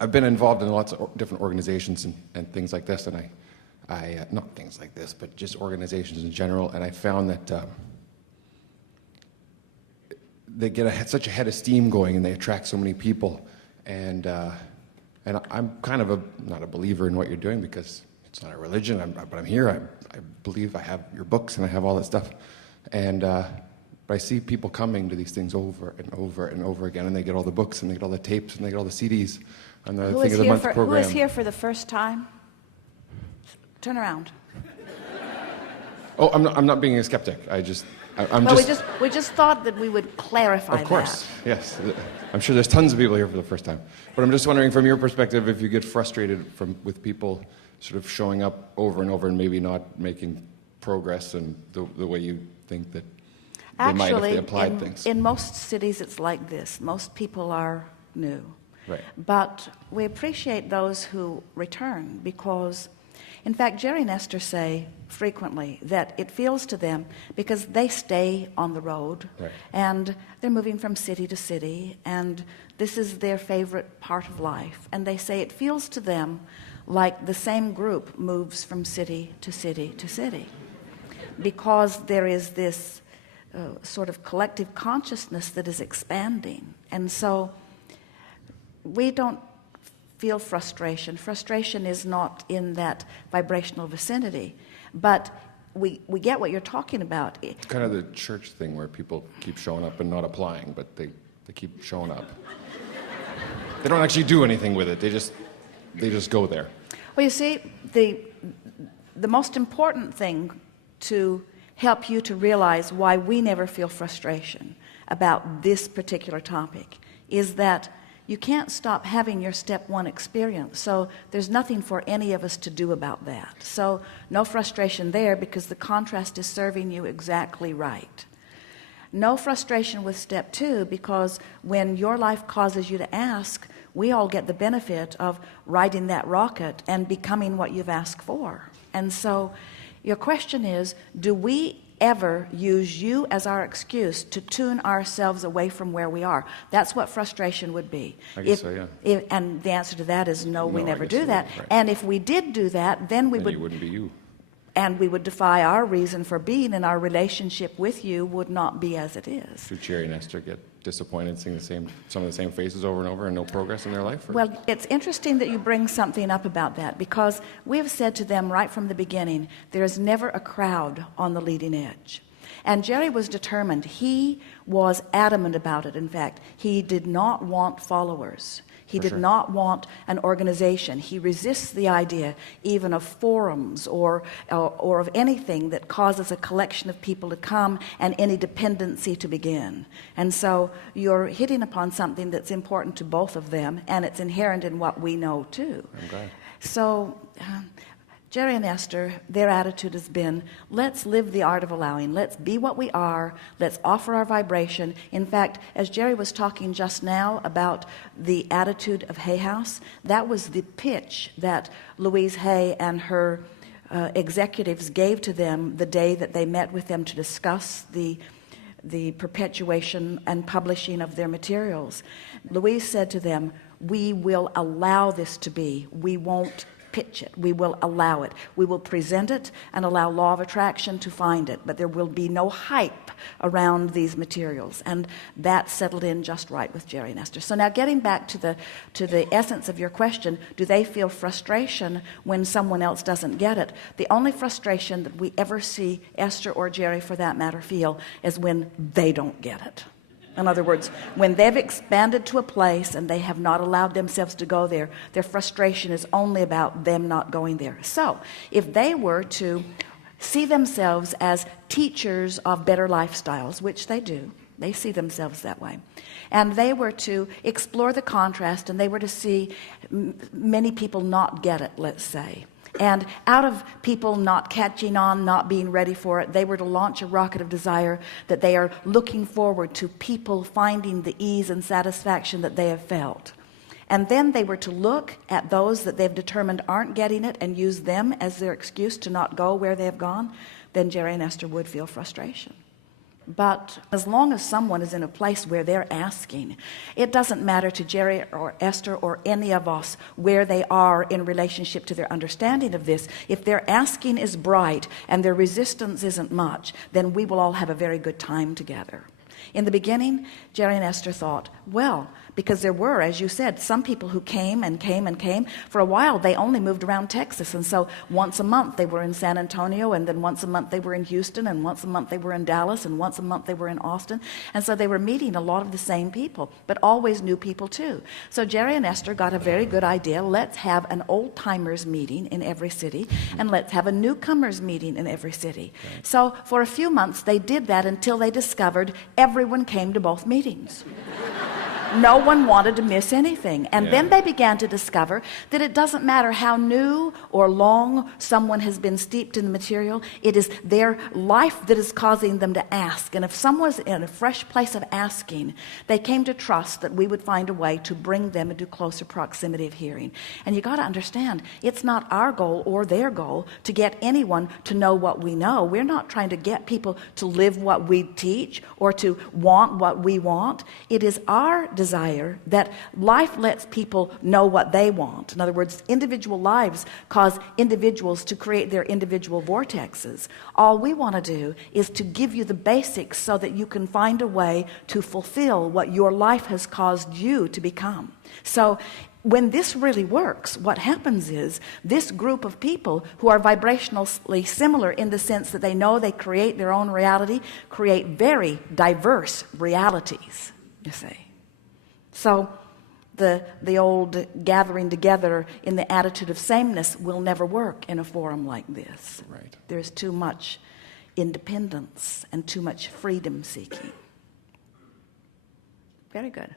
I've been involved in lots of different organizations and things like this, and I not things like this, but just organizations in general, and I found that they get such a head of steam going, and they attract so many people, and I'm kind of not a believer in what you're doing because it's not a religion, but I'm here. I believe I have your books and I have all that stuff, and but I see people coming to these things over and over and over again, and they get all the books and they get all the tapes and they get all the CDs and the Thing of the Month program. Who is here for the first time? Turn around. Oh, I'm not being a skeptic. We just thought that we would clarify that. Of course, yes. I'm sure there's tons of people here for the first time. But I'm just wondering, from your perspective, if you get frustrated with people sort of showing up over and over and maybe not making progress and the way you think that they might if they applied things. In most cities it's like this. Most people are new. Right. But we appreciate those who return because, in fact, Jerry and Esther say frequently that it feels to them because they stay on the road, right, and they're moving from city to city, and this is their favorite part of life. And they say it feels to them like the same group moves from city to city to city because there is this sort of collective consciousness that is expanding. And so we don't feel frustration. Frustration is not in that vibrational vicinity, but we get what you're talking about. It's kind of the church thing where people keep showing up and not applying, but they keep showing up. They don't actually do anything with it. They just go there. Well, you see, the most important thing to help you to realize why we never feel frustration about this particular topic is that you can't stop having your step one experience. So there's nothing for any of us to do about that. So no frustration there because the contrast is serving you exactly right. No frustration with step two because when your life causes you to ask, we all get the benefit of riding that rocket and becoming what you've asked for. And so your question is, do we ever use you as our excuse to tune ourselves away from where we are? That's what frustration would be. I guess so, yeah. And the answer to that is no, we never do so, that. Right. And if we did do that, then you wouldn't be you. And we would defy our reason for being, and our relationship with you would not be as it is. Do Jerry and Esther get disappointed seeing some of the same faces over and over and no progress in their life? Or? Well, it's interesting that you bring something up about that because we have said to them right from the beginning, there is never a crowd on the leading edge. And Jerry was determined. He was adamant about it. In fact, he did not want followers. He did not want an organization. He resists the idea even of forums or of anything that causes a collection of people to come and any dependency to begin. And so you're hitting upon something that's important to both of them, and it's inherent in what we know too. I'm glad. So Jerry and Esther, their attitude has been, let's live the art of allowing. Let's be what we are. Let's offer our vibration. In fact, as Jerry was talking just now about the attitude of Hay House, that was the pitch that Louise Hay and her executives gave to them the day that they met with them to discuss the perpetuation and publishing of their materials. Louise said to them, we will allow this to be. We won't pitch it. We will allow it. We will present it and allow law of attraction to find it, but there will be no hype around these materials. And that settled in just right with Jerry and Esther. So now getting back to the essence of your question, do they feel frustration when someone else doesn't get it? The only frustration that we ever see Esther or Jerry, for that matter, feel is when they don't get it. In other words, when they've expanded to a place and they have not allowed themselves to go there, their frustration is only about them not going there. So if they were to see themselves as teachers of better lifestyles, which they do, they see themselves that way, and they were to explore the contrast and they were to see many people not get it, let's say, and out of people not catching on, not being ready for it, they were to launch a rocket of desire that they are looking forward to people finding the ease and satisfaction that they have felt. And then they were to look at those that they've determined aren't getting it and use them as their excuse to not go where they have gone. Then Jerry and Esther would feel frustration. But as long as someone is in a place where they're asking, it doesn't matter to Jerry or Esther or any of us where they are in relationship to their understanding of this. If their asking is bright and their resistance isn't much, then we will all have a very good time together. In the beginning, Jerry and Esther thought, well, because there were, as you said, some people who came and came and came. For a while, they only moved around Texas. And so once a month, they were in San Antonio, and then once a month, they were in Houston, and once a month, they were in Dallas, and once a month, they were in Austin. And so they were meeting a lot of the same people, but always new people too. So Jerry and Esther got a very good idea. Let's have an old-timers meeting in every city, and let's have a newcomers meeting in every city. Right. So for a few months, they did that until they discovered everyone came to both meetings. No one wanted to miss anything. And then they began to discover that it doesn't matter how new or long someone has been steeped in the material. It is their life that is causing them to ask. And if someone's in a fresh place of asking, they came to trust that we would find a way to bring them into closer proximity of hearing. And you got to understand, it's not our goal or their goal to get anyone to know what we know. We're not trying to get people to live what we teach or to want what we want. It is our desire that life lets people know what they want. In other words, individual lives cause individuals to create their individual vortexes. All we want to do is to give you the basics so that you can find a way to fulfill what your life has caused you to become. So when this really works, what happens is this group of people who are vibrationally similar in the sense that they know they create their own reality, create very diverse realities, you see. So the old gathering together in the attitude of sameness will never work in a forum like this. Right. There's too much independence and too much freedom seeking. Very good.